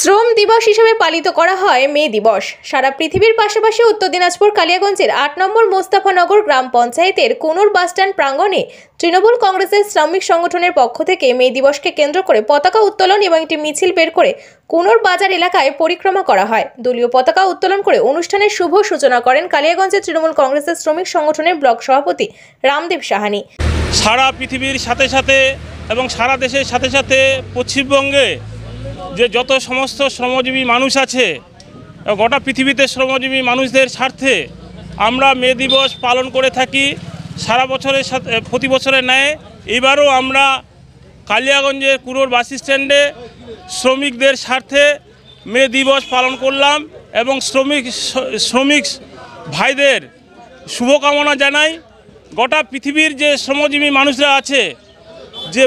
শ্রম দিবস হিসেবে পালিত করা হয় মে দিবস। সারা পৃথিবীর পাশাপাশি উত্তর দিনাজপুর কালিয়াগঞ্জের ৮ নম্বর মোস্তাফানগর গ্রাম পঞ্চায়েতের কুনুর বাসস্ট্যান্ড প্রাঙ্গণে তৃণমূল কংগ্রেসের শ্রমিক সংগঠনের পক্ষ থেকে মে দিবসকে কেন্দ্র করে পতাকা উত্তোলন এবং একটি মিছিল বের করে কুনুর বাজার এলাকায় পরিক্রমা করা হয়। দলীয় পতাকা উত্তোলন করে অনুষ্ঠানের শুভ সূচনা করেন কালিয়াগঞ্জের তৃণমূল কংগ্রেসের শ্রমিক সংগঠনের ব্লক সভাপতি রামদেব সাহানি। সারা পৃথিবীর সাথে সাথে এবং সারা দেশের সাথে সাথে পশ্চিমবঙ্গে যে যত সমস্ত শ্রমজীবী মানুষ আছে, গোটা পৃথিবীতে শ্রমজীবী মানুষদের স্বার্থে আমরা মে দিবস পালন করে থাকি। সারা বছরের সাথে প্রতি বছরের ন্যায় এবারও আমরা কালিয়াগঞ্জের কুনোর বাস স্ট্যান্ডে শ্রমিকদের স্বার্থে মে দিবস পালন করলাম এবং শ্রমিক ভাইদের শুভকামনা জানাই। গোটা পৃথিবীর যে শ্রমজীবী মানুষরা আছে, যে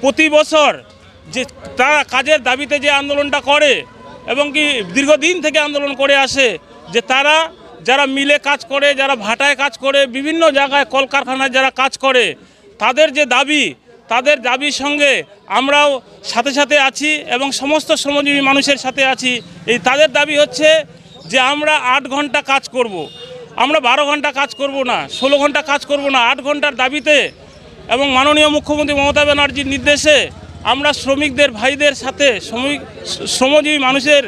প্রতি বছর যে তারা কাজের দাবিতে যে আন্দোলনটা করে এবং কি দীর্ঘদিন থেকে আন্দোলন করে আসে, যে তারা যারা মিলে কাজ করে, যারা ভাটায় কাজ করে, বিভিন্ন জায়গায় কলকারখানায় যারা কাজ করে, তাদের যে দাবি, তাদের দাবির সঙ্গে আমরাও সাথে সাথে আছি এবং সমস্ত শ্রমজীবী মানুষের সাথে আছি। এই তাদের দাবি হচ্ছে যে আমরা 8 ঘন্টা কাজ করব, আমরা 12 ঘন্টা কাজ করব না, 16 ঘন্টা কাজ করব না, 8 ঘন্টার দাবিতে এবং মাননীয় মুখ্যমন্ত্রী মমতা ব্যানার্জির নির্দেশে আমরা শ্রমিকদের ভাইদের সাথে, শ্রমজীবী মানুষের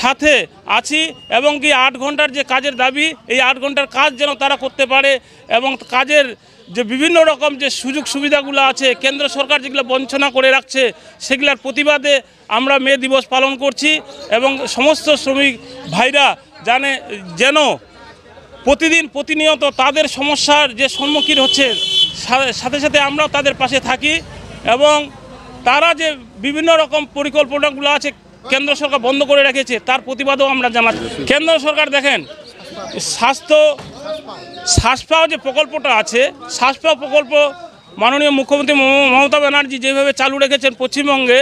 সাথে আছি এবং কি 8 ঘন্টার যে কাজের দাবি, এই 8 ঘন্টার কাজ যেন তারা করতে পারে এবং কাজের যে বিভিন্ন রকম যে সুযোগ সুবিধাগুলো আছে, কেন্দ্র সরকার যেগুলো বঞ্চনা করে রাখছে, সেগুলোর প্রতিবাদে আমরা মে দিবস পালন করছি এবং সমস্ত শ্রমিক ভাইরা যেন প্রতিনিয়ত তাদের সমস্যার যে সম্মুখীন হচ্ছে, সাথে সাথে আমরাও তাদের পাশে থাকি এবং তারা যে বিভিন্ন রকম পরিকল্পনাগুলো আছে কেন্দ্র সরকার বন্ধ করে রেখেছে, তার প্রতিবাদও আমরা জানাচ্ছি। কেন্দ্র সরকার দেখেন, শ্বাসপাও যে প্রকল্পটা আছে, শ্বাসপাও প্রকল্প মাননীয় মুখ্যমন্ত্রী মমতা ব্যানার্জি যেভাবে চালু রেখেছেন পশ্চিমবঙ্গে,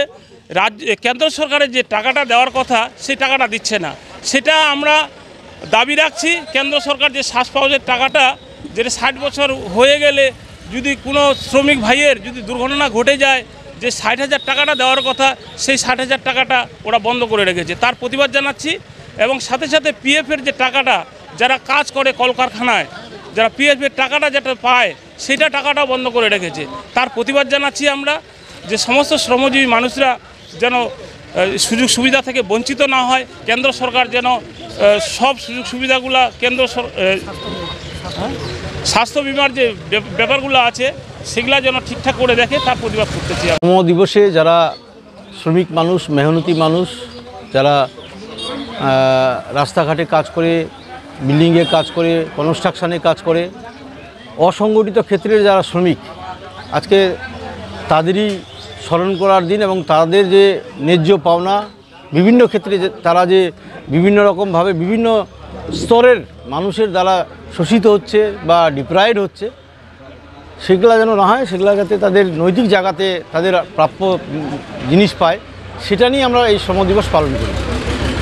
কেন্দ্র সরকারের যে টাকাটা দেওয়ার কথা সেই টাকাটা দিচ্ছে না। সেটা আমরা দাবি রাখছি। কেন্দ্র সরকার যে শ্বাসপাওয়ের টাকাটা, যেটা 60 বছর হয়ে গেলে যদি কোনো শ্রমিক ভাইয়ের যদি দুর্ঘটনা ঘটে যায়, যে 60,000 টাকাটা দেওয়ার কথা, সেই 60,000 টাকাটা ওরা বন্ধ করে রেখেছে, তার প্রতিবাদ জানাচ্ছি। এবং সাথে সাথে পিএফের যে টাকাটা, যারা কাজ করে কলকারখানায়, যারা পিএফের টাকাটা যেটা পায়, সেটা টাকাটাও বন্ধ করে রেখেছে, তার প্রতিবাদ জানাচ্ছি আমরা। যে সমস্ত শ্রমজীবী মানুষরা যেন সুযোগ সুবিধা থেকে বঞ্চিত না হয়, কেন্দ্র সরকার যেন সব সুযোগ সুবিধাগুলো স্বাস্থ্য বিমার যে ব্যাপারগুলো আছে সেগুলা যেন ঠিকঠাক করে দেখে, তার প্রতিবাদ করতেছি। শ্রম দিবসে যারা শ্রমিক মানুষ, মেহনতি মানুষ, যারা রাস্তাঘাটে কাজ করে, বিল্ডিংয়ে কাজ করে, কনস্ট্রাকশানে কাজ করে, অসংগঠিত ক্ষেত্রের যারা শ্রমিক, আজকে তাদেরই স্মরণ করার দিন এবং তাদের যে ন্যায্য পাওনা, বিভিন্ন ক্ষেত্রে তারা যে বিভিন্ন রকমভাবে বিভিন্ন স্তরের মানুষের দ্বারা শোষিত হচ্ছে বা ডিপ্রাইড হচ্ছে, সেগুলো যেন না হয়, সেগুলো যাতে তাদের নৈতিক জায়গাতে তাদের প্রাপ্য জিনিস পায়, সেটা নিয়ে আমরা এই শ্রম দিবস পালন করি।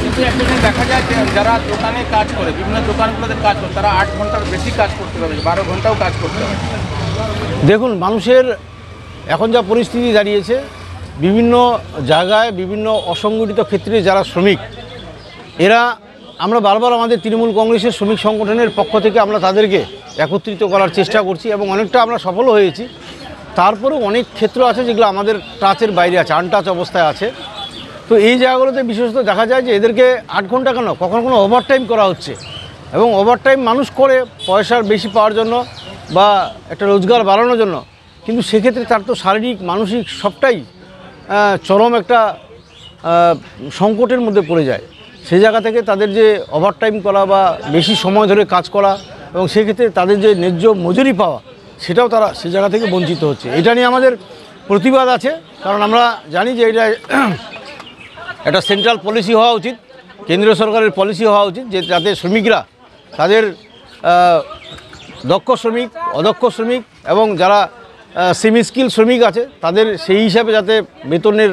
কিন্তু একটা জিনিস দেখা যায় যে যারা দোকানে কাজ করে, বিভিন্ন দোকানগুলোতে কাজ করে, তারা 8 ঘন্টার বেশি কাজ করতে হবে, 12 ঘন্টাও কাজ করতে হবে। দেখুন, মানুষের এখন যা পরিস্থিতি দাঁড়িয়েছে, বিভিন্ন জায়গায় বিভিন্ন অসংগঠিত ক্ষেত্রে যারা শ্রমিক, এরা আমরা বারবার আমাদের তৃণমূল কংগ্রেসের শ্রমিক সংগঠনের পক্ষ থেকে আমরা তাদেরকে একত্রিত করার চেষ্টা করছি এবং অনেকটা আমরা সফলও হয়েছি। তারপরেও অনেক ক্ষেত্র আছে যেগুলো আমাদের টাচের বাইরে আছে, আনটাচ অবস্থায় আছে। তো এই জায়গাগুলোতে বিশেষত দেখা যায় যে এদেরকে 8 ঘন্টা কেন, কখনো ওভারটাইম করা হচ্ছে এবং ওভারটাইম মানুষ করে পয়সার বেশি পাওয়ার জন্য বা একটা রোজগার বাড়ানোর জন্য, কিন্তু সেক্ষেত্রে তার তো শারীরিক মানসিক সবটাই চরম একটা সংকটের মধ্যে পড়ে যায়। সেই জায়গা থেকে তাদের যে ওভারটাইম করা বা বেশি সময় ধরে কাজ করা এবং সেক্ষেত্রে তাদের যে ন্যায্য মজুরি পাওয়া, সেটাও তারা সেই জায়গা থেকে বঞ্চিত হচ্ছে। এটা নিয়ে আমাদের প্রতিবাদ আছে, কারণ আমরা জানি যে এটা একটা সেন্ট্রাল পলিসি হওয়া উচিত, কেন্দ্রীয় সরকারের পলিসি হওয়া উচিত, যে যাতে শ্রমিকরা তাদের দক্ষ শ্রমিক, অদক্ষ শ্রমিক এবং যারা সেমি স্কিল শ্রমিক আছে, তাদের সেই হিসাবে যাতে বেতনের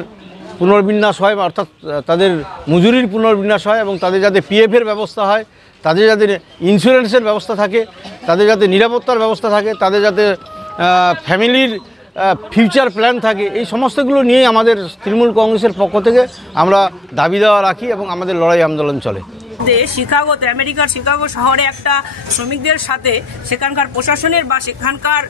পুনর্বিন্যাস হয়, অর্থাৎ তাদের মজুরির পুনর্বিন্যাস হয় এবং তাদের যাতে পিএফের ব্যবস্থা হয়, তাদের যাতে ইন্স্যুরেন্সের ব্যবস্থা থাকে, তাদের যাতে নিরাপত্তার ব্যবস্থা থাকে, তাদের যাতে ফ্যামিলির ফিউচার প্ল্যান থাকে, এই সমস্তগুলো নিয়েই আমাদের তৃণমূল কংগ্রেসের পক্ষ থেকে আমরা দাবি দেওয়া রাখি এবং আমাদের লড়াই আন্দোলন চলে। শিকাগোতে, আমেরিকার শিকাগো শহরে একটা শ্রমিকদের সাথে সেখানকার প্রশাসনের বা সেখানকার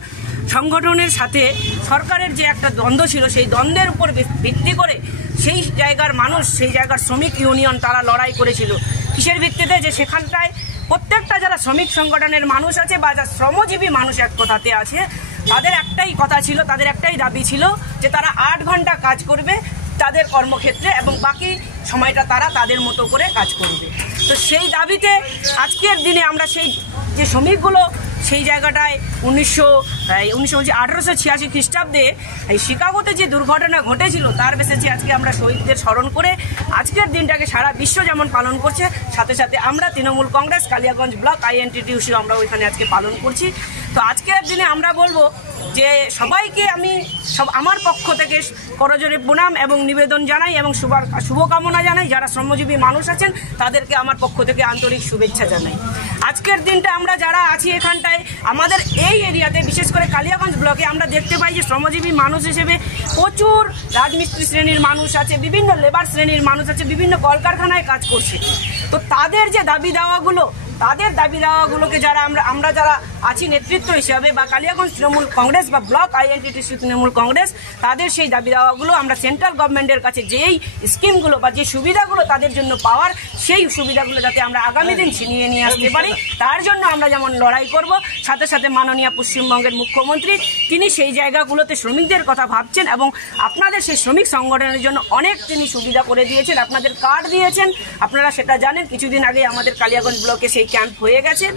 সংগঠনের সাথে সরকারের যে একটা দ্বন্দ্ব ছিল, সেই দ্বন্দ্বের উপর ভিত্তি করে সেই জায়গার মানুষ, সেই জায়গার শ্রমিক ইউনিয়ন তারা লড়াই করেছিল। কিসের ভিত্তিতে? যে সেখানটায় প্রত্যেকটা যারা শ্রমিক সংগঠনের মানুষ আছে বা যারা শ্রমজীবী মানুষ এক কথাতে আছে, তাদের একটাই কথা ছিল, তাদের একটাই দাবি ছিল যে তারা 8 ঘন্টা কাজ করবে তাদের কর্মক্ষেত্রে এবং বাকি সময়টা তারা তাদের মতো করে কাজ করবে। তো সেই দাবিতে আজকের দিনে আমরা সেই যে শ্রমিকগুলো সেই জায়গাটায় 1886 খ্রিস্টাব্দে এই শিকাগোতে যে দুর্ঘটনা ঘটেছিল তার বেসিসে আজকে আমরা শহীদদের স্মরণ করে আজকের দিনটাকে সারা বিশ্ব যেমন পালন করছে, সাথে সাথে আমরা তৃণমূল কংগ্রেস কালিয়াগঞ্জ ব্লক INTTUC আমরা ওইখানে আজকে পালন করছি। তো আজকের দিনে আমরা বলবো যে সবাইকে আমি আমার পক্ষ থেকে করজোড়ে প্রণাম এবং নিবেদন জানাই এবং শুভকামনা জানাই। যারা শ্রমজীবী মানুষ আছেন তাদেরকে আমার পক্ষ থেকে আন্তরিক শুভেচ্ছা জানাই। আজকের দিনটা আমরা যারা আছি এখানটায় আমাদের এই এরিয়াতে, বিশেষ করে কালিয়াগঞ্জ ব্লকে আমরা দেখতে পাই যে শ্রমজীবী মানুষ হিসেবে প্রচুর রাজমিস্ত্রি শ্রেণীর মানুষ আছে, বিভিন্ন লেবার শ্রেণীর মানুষ আছে, বিভিন্ন কলকারখানায় কাজ করছে। তো তাদের যে দাবি দাওয়াগুলোকে যারা আমরা যারা আছি নেতৃত্ব হিসাবে বা কালিয়াগঞ্জ তৃণমূল কংগ্রেস বা ব্লক INTTUC তৃণমূল কংগ্রেস, তাদের সেই দাবি দাওয়াগুলো আমরা সেন্ট্রাল গভর্নমেন্টের কাছে যেই স্কিমগুলো বা যে সুবিধাগুলো তাদের জন্য পাওয়ার, সেই সুবিধাগুলো যাতে আমরা আগামী দিন ছিনিয়ে নিয়ে আসতে পারি, তার জন্য আমরা যেমন লড়াই করব। সাথে সাথে মাননীয় পশ্চিমবঙ্গের মুখ্যমন্ত্রী তিনি সেই জায়গাগুলোতে শ্রমিকদের কথা ভাবছেন এবং আপনাদের সেই শ্রমিক সংগঠনের জন্য অনেক তিনি সুবিধা করে দিয়েছেন, আপনাদের কার্ড দিয়েছেন, আপনারা সেটা জানেন। কিছুদিন আগে আমাদের কালিয়াগঞ্জ ব্লকে সেই ক্যাম্প হয়ে গেছে।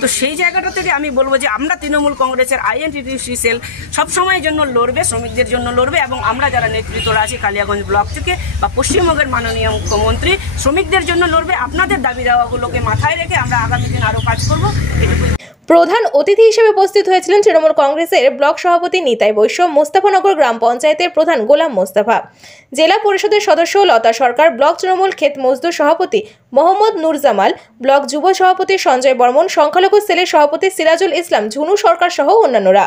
তো সেই জায়গাটা থেকে আমি বলবো যে আমরা তৃণমূল কংগ্রেসের INTTUC সেল সবসময়ের জন্য লড়বে, শ্রমিকদের জন্য লড়বে এবং আমরা যারা নেতৃত্বরা আছি কালিয়াগঞ্জ ব্লক থেকে বা পশ্চিমবঙ্গের মাননীয় মুখ্যমন্ত্রী শ্রমিকদের জন্য লড়বে। আপনাদের দাবি দাওয়াগুলোকে মাথায় রেখে আমরা আগামী দিন আরও কাজ করবো। প্রধান অতিথি হিসেবে উপস্থিত হয়েছিলেন তৃণমূল কংগ্রেসের ব্লক সভাপতি নিতাই বৈশ্য, মোস্তাফানগর গ্রাম পঞ্চায়েতের প্রধান গোলাম মোস্তফা, জেলা পরিষদের সদস্য লতা সরকার, ব্লক তৃণমূল ক্ষেত মজদুর সভাপতি মোহাম্মদ নূর জামাল, ব্লক যুব সভাপতি সঞ্জয় বর্মন, সংখ্যালঘু সেলের সভাপতি সিরাজুল ইসলাম, ঝুনু সরকার সহ অন্যান্যরা।